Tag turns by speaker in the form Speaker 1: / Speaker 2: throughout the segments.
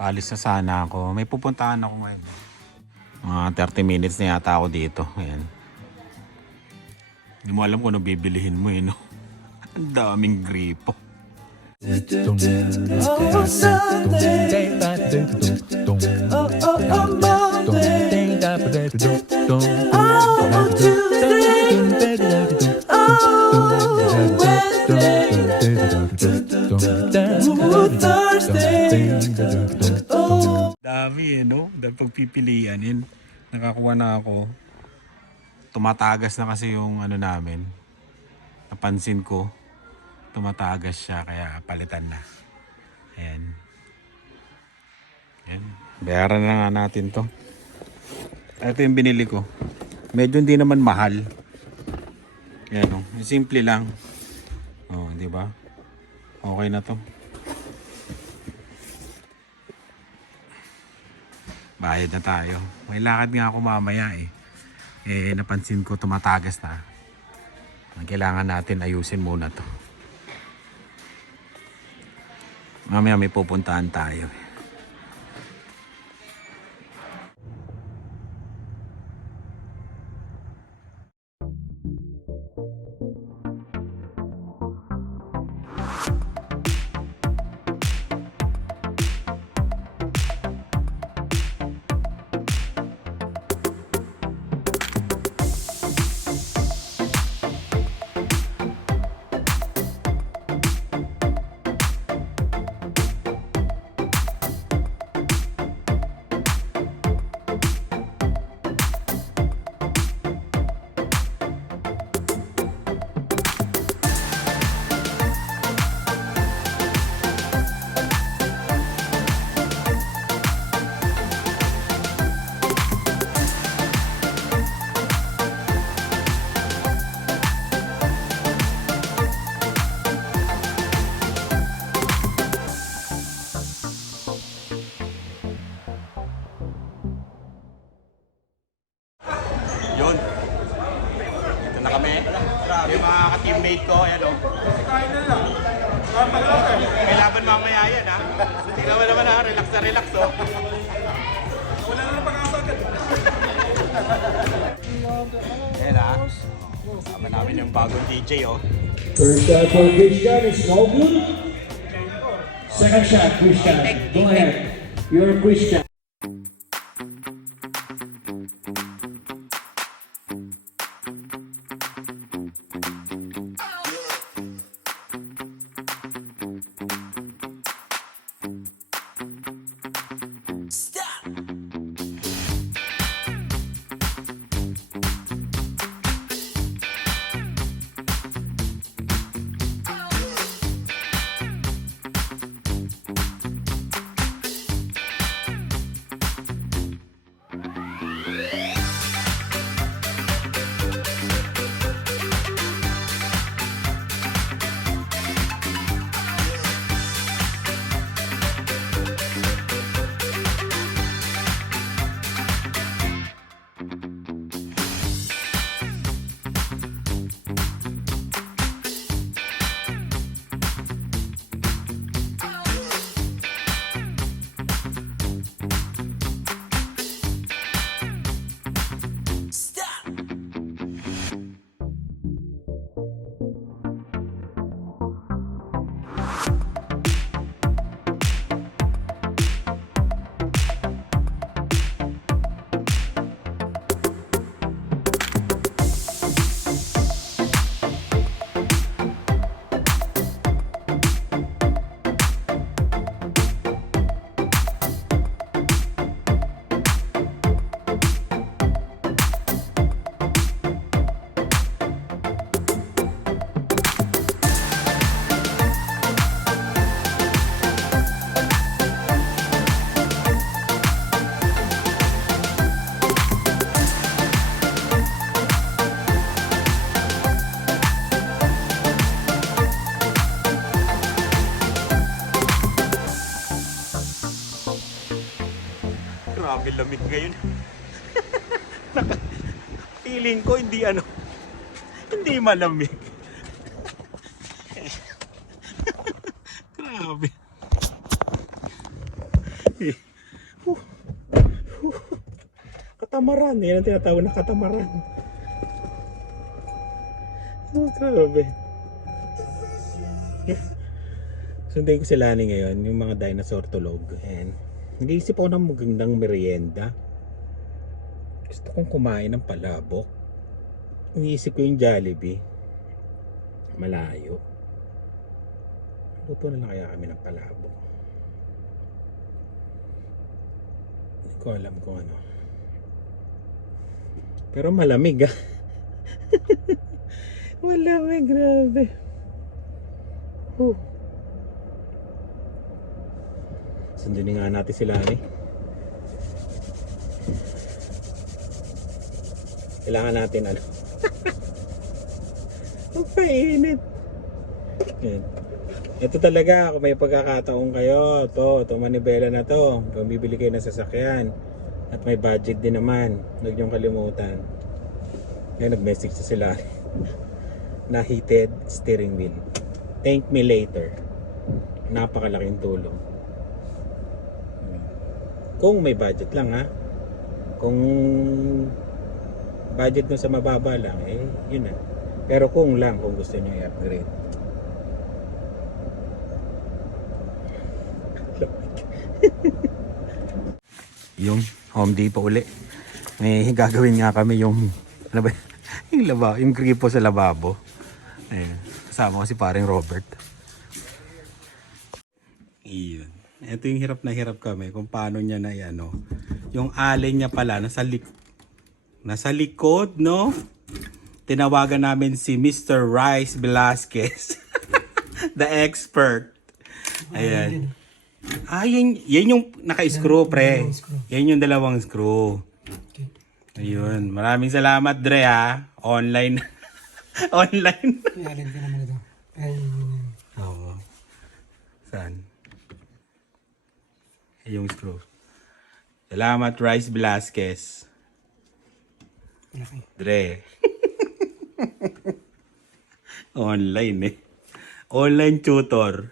Speaker 1: Paalis na sana ako. May pupuntahan ako ngayon. Mga 30 minutes na yata ako dito. Ayan. Hindi mo alam kung ano bibilihin mo eh, no? Ang daming gripo.
Speaker 2: Oh. Oh, oh, oh, Monday. Oh, Tuesday. Oh, Wednesday.
Speaker 1: Dami eh, no? Dahil pagpipilian yun. Nakakuha na ako. Tumatagas na kasi yung ano namin. Napansin ko. Tumatagas siya kaya palitan na. Ayan. Ayan. Bayaran na nga natin to. Ito yung binili ko. Medyo hindi naman mahal. Ayan o. Simple lang. Oh, di ba? Okay na to. Bayad na tayo. May lakad nga ako mamaya eh. Eh, napansin ko tumatagas na. Ang Kailangan natin ayusin muna to. Mamaya may pupuntahan tayo. eh.
Speaker 3: First shot for Christian is no good. Second shot, Christian. Go ahead. You're Christian.
Speaker 1: Feeling ko hindi ano, hindi malamig. Grabe. Katamaran. Yan ang tinatawag na katamaran. Oh, grabe. Sundin ko si Lani ngayon, yung mga dinosaur tulog. And nag-iisip ako ng magandang merienda. Gusto kong kumain ng palabok. Iniisip ko yung Jollibee. Malayo. Luto na lang kaya kami ng palabok. Hindi ko alam kung ano. Pero malamig ah. malamig, grabe. Huh. Sundin nga natin sila ni. Kailangan natin ano. Ang painit. Yan. Ito talaga, kung may pagkakataon kayo, to, to manibela na to, kung bibili kayo ng sasakyan, at may budget din naman, huwag niyong kalimutan. Ngayon, nag-message sa sila na heated steering wheel. Thank me later. Napakalaking tulong. Kung may budget lang ha. Kung budget mo sa mababa lang, eh, yun na. Pero kung lang, kung gusto niyo i-upgrade. yung Home Depot uli. May gagawin nga kami yung ano ba, yung laba, yung gripo sa lababo. Ayun. Kasama ko si paring Robert. Iyon. Ito yung hirap na hirap kami kung paano niya na ano. Yung alay niya pala nasa lik nasa likod, no? Tinawagan namin si Mr. Rice Velasquez. The expert. Ayan. Ah, yan, yan yung naka-screw, pre. Yan yung dalawang screw. Ayun. Maraming salamat, Dre, ha. Online. Online.
Speaker 4: Ialin ka naman ito.
Speaker 1: Oo. Saan? Yung screw. Salamat, Rice Velasquez. Dre. Online eh. Online tutor.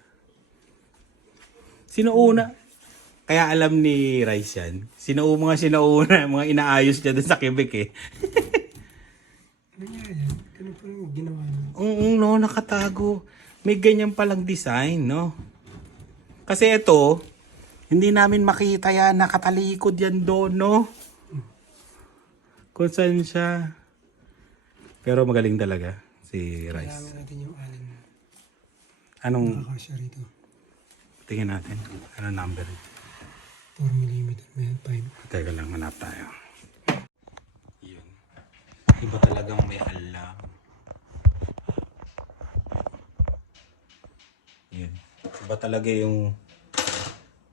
Speaker 1: Sino una? Kaya alam ni Rice yan. Sino mga sinauna, mga inaayos niya dun sa Quebec eh.
Speaker 4: Ano? Ganun pa yung ginawa niya.
Speaker 1: Oo, no, nakatago. May ganyan palang design, no? Kasi ito, hindi namin makita yan, nakatalikod yan doon, no? Kung saan siya. Pero magaling talaga si Rice.
Speaker 4: Kailangan natin yung alin.
Speaker 1: Anong,
Speaker 4: Nakakasya rito.
Speaker 1: tingin natin, anong number?
Speaker 4: 4mm. May 5.
Speaker 1: Teka lang, hanap tayo. Yun. Iba talagang may alam. Yun. Iba talaga yung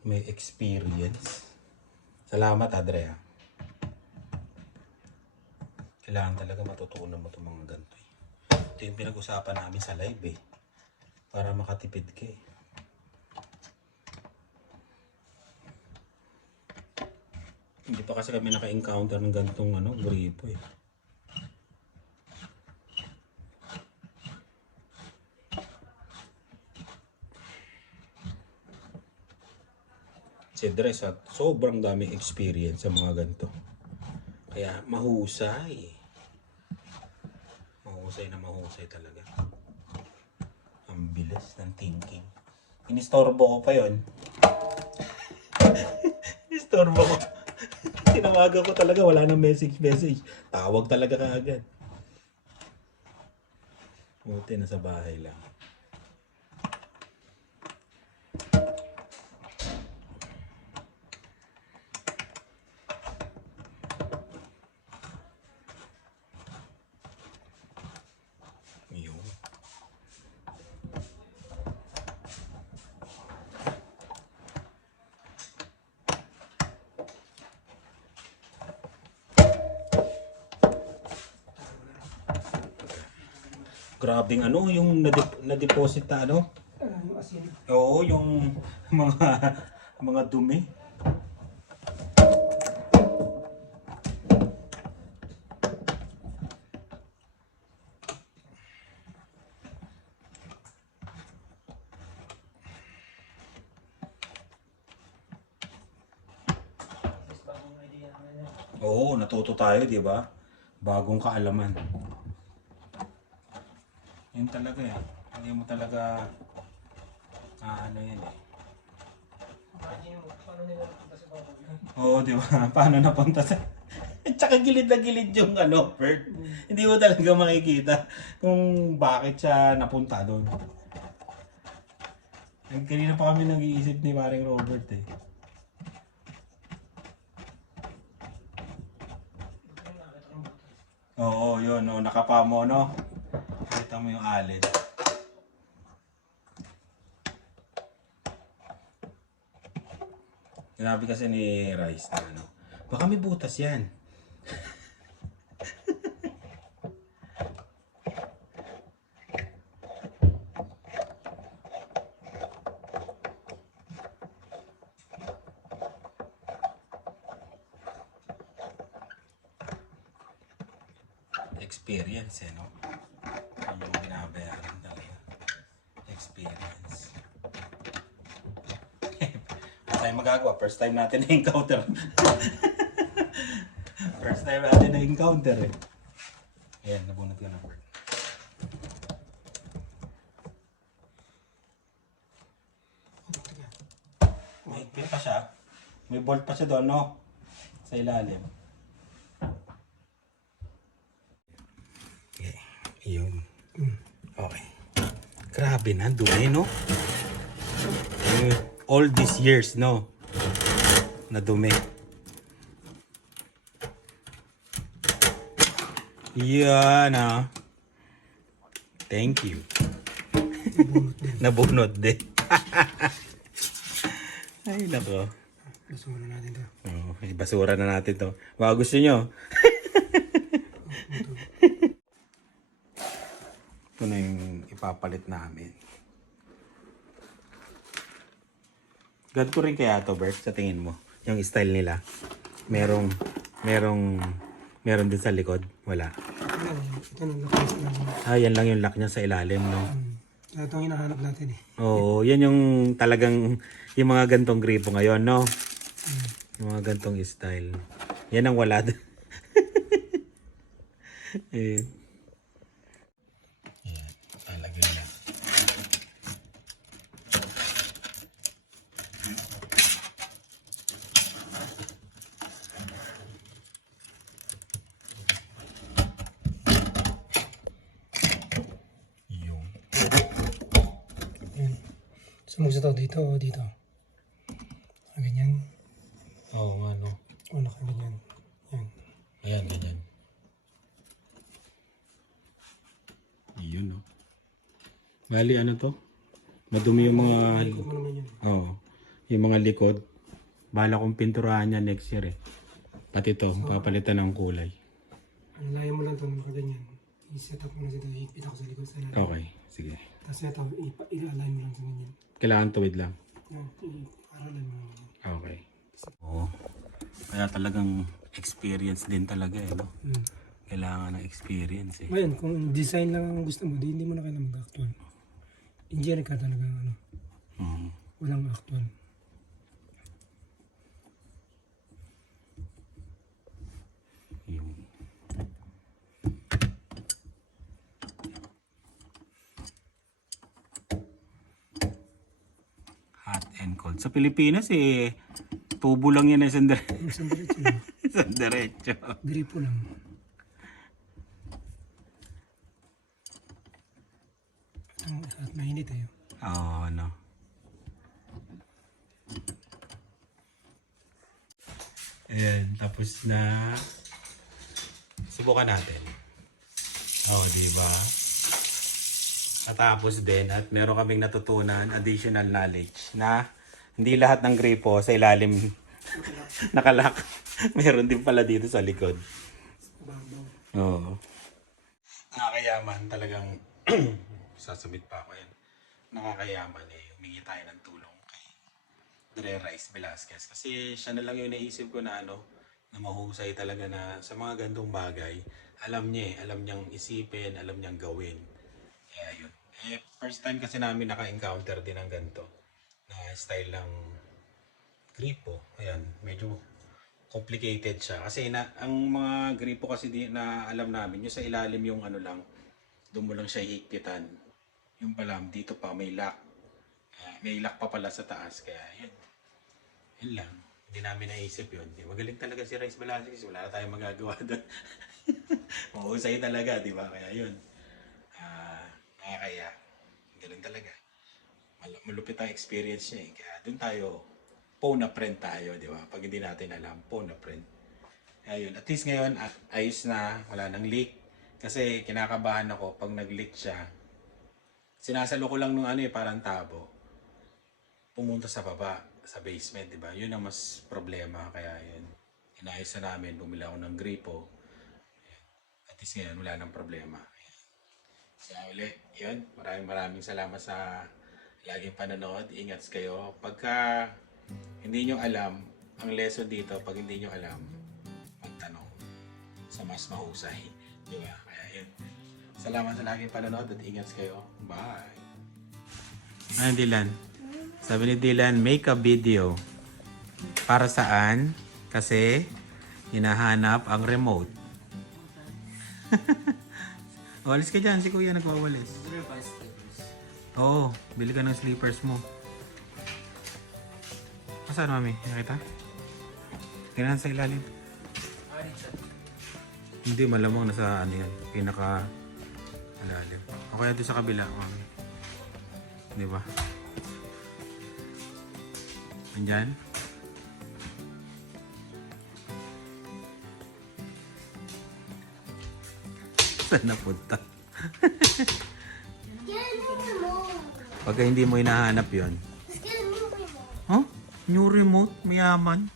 Speaker 1: may experience. Salamat, Adre. ah. Kailangan talaga matutunan mo itong mga ganito. eh. Ito yung pinag-usapan namin sa live eh. Para makatipid ka eh. Hindi pa kasi kami naka-encounter ng ganitong ano, gripo eh. Si Dres at sobrang daming experience sa mga ganito. Kaya mahusay. Mahusay na mahusay talaga. Ang bilis ng thinking. Inistorbo ko pa yon. Inistorbo ko. Tinawagan ko talaga, wala nang message message. Tawag talaga kaagad. Buti nasa bahay lang. Grabing ano, yung nadep- na-deposit na ano?
Speaker 4: Ah, yung asin.
Speaker 1: Oo, yung mga mga dumi. Oo, natuto tayo, di ba? Bagong kaalaman. Yun talaga eh. Hindi mo talaga ah, ano yun eh. Oo, di ba? Paano napunta sa... Tsaka gilid na gilid yung ano, Bert. Hindi mo talaga makikita kung bakit siya napunta doon. Eh, Kanina pa kami nag-iisip ni paring Robert eh. Oo, yun. Oh, nakapa mo, no? Kita mo yung alid. Sinabi kasi ni Rice na ano, baka may butas yan. Experience eh, no? Yun yung binabayaran talaga. Experience. Wala First time natin na-encounter. First time natin na-encounter eh. Ayan, nabunot ko na word. May higpit pa siya. May bolt pa siya doon, no? Sa ilalim. Okay. Yun. Okay. Grabe na, dumi, no? Eh, all these years, no? Na dumi. Yan, ah. Thank you. Nabunot din. Ay, nako.
Speaker 4: Gusto muna natin to.
Speaker 1: Oh, basura na natin to. Baka gusto nyo. Ito na yung ipapalit namin. God ko rin kaya to, Bert, sa tingin mo. Yung style nila. Merong, merong, meron din sa likod. Wala.
Speaker 4: Ito na lakas na.
Speaker 1: Ah, yan lang yung lock niya sa ilalim, no?
Speaker 4: Ito ang hinahanap natin eh.
Speaker 1: Oo, yan yung talagang, yung mga gantong gripo ngayon, no? Yung mga gantong style. Yan ang wala eh.
Speaker 4: Sumugsa to dito o dito. Ganyan.
Speaker 1: Oo, oh, ano.
Speaker 4: O nakaganyan. Yan.
Speaker 1: Ayan, ganyan. Yun, no? Bali, ano to? Madumi yung mga... Oo. yung mga likod. Bala kong pinturahan niya next year eh. Pati to, papalitan ng kulay.
Speaker 4: Ang layo mo lang ito nakaganyan. I-set up mo na dito. Higpit ako sa likod sa lalim.
Speaker 1: Okay, sige.
Speaker 4: Tapos ito, i-align mo lang sa ganyan.
Speaker 1: Kailangan tuwid lang.
Speaker 4: Lang.
Speaker 1: Okay. Oo. Kaya talagang experience din talaga eh, no?
Speaker 4: Hmm.
Speaker 1: Kailangan ng experience eh.
Speaker 4: Ngayon, kung design lang ang gusto mo, di, hindi mo na kailangan mag-actual. Engineer ka talaga, ano,
Speaker 1: Mm.
Speaker 4: walang actual.
Speaker 1: Hot and cold. Sa Pilipinas eh, tubo lang yan dire-
Speaker 4: Isang diretso lang.
Speaker 1: isang diretso.
Speaker 4: Gripo lang. Ang at mainit eh.
Speaker 1: Oo, ano. Ayan, tapos na. Subukan natin. Oo, di ba? Natapos din at meron kaming natutunan additional knowledge na hindi lahat ng gripo sa ilalim nakalak. meron din pala dito sa likod. Oo. Nakakayaman talagang sasubit pa ako yan. Nakakayaman eh. Humingi tayo ng tulong kay Dre Rice Velasquez. Kasi siya na lang yung naisip ko na ano, na mahusay talaga na sa mga gantong bagay. Alam niya eh. Alam niyang isipin, alam niyang gawin. Kaya yun. Eh, first time kasi namin naka-encounter din ng ganito. Na style ng gripo. Ayan, medyo complicated siya. Kasi na, ang mga gripo kasi di, na alam namin, yung sa ilalim yung ano lang, doon mo lang siya higpitan. Yung pala, dito pa may lock. Ah, may lock pa pala sa taas. Kaya yun. Yun lang. Hindi namin naisip yun. Di, Magaling talaga si Rice Velasquez. Wala na tayong magagawa doon. Mahusay talaga, di ba? Kaya yun. Nakakaya. Galing talaga. Mal- malupit ang experience niya eh. Kaya doon tayo, phone na friend tayo, di ba? Pag hindi natin alam, phone na friend. Kaya yun. At least ngayon, ayos na. Wala nang leak. Kasi kinakabahan ako pag nag-leak siya. Sinasalo ko lang nung ano eh, parang tabo. Pumunta sa baba, sa basement, di ba? Yun ang mas problema. Kaya yun. Inayos na namin, bumili ako ng gripo. At least ngayon, wala nang problema. Ayan. Kaya uli, yun. Maraming maraming salamat sa laging panonood. Ingat kayo. Pagka hindi nyo alam, ang lesson dito, pag hindi nyo alam, magtanong sa mas mahusay. Di ba? Kaya yun. Salamat sa laging panonood at ingat kayo. Bye! Ano Dylan? Sabi ni Dylan, make a video. Para saan? Kasi hinahanap ang remote. Walis ka dyan, si kuya nagwawalis. Oo, bili ka ng slippers mo. Saan mami? Nakita? Tingnan sa ilalim. Hindi, malamang nasa ano yan. Pinaka ilalim. O kaya doon sa kabila, mami. Di ba? Andyan? Saan napunta? Pagka hindi mo hinahanap yon. Huh? New remote? Mayaman?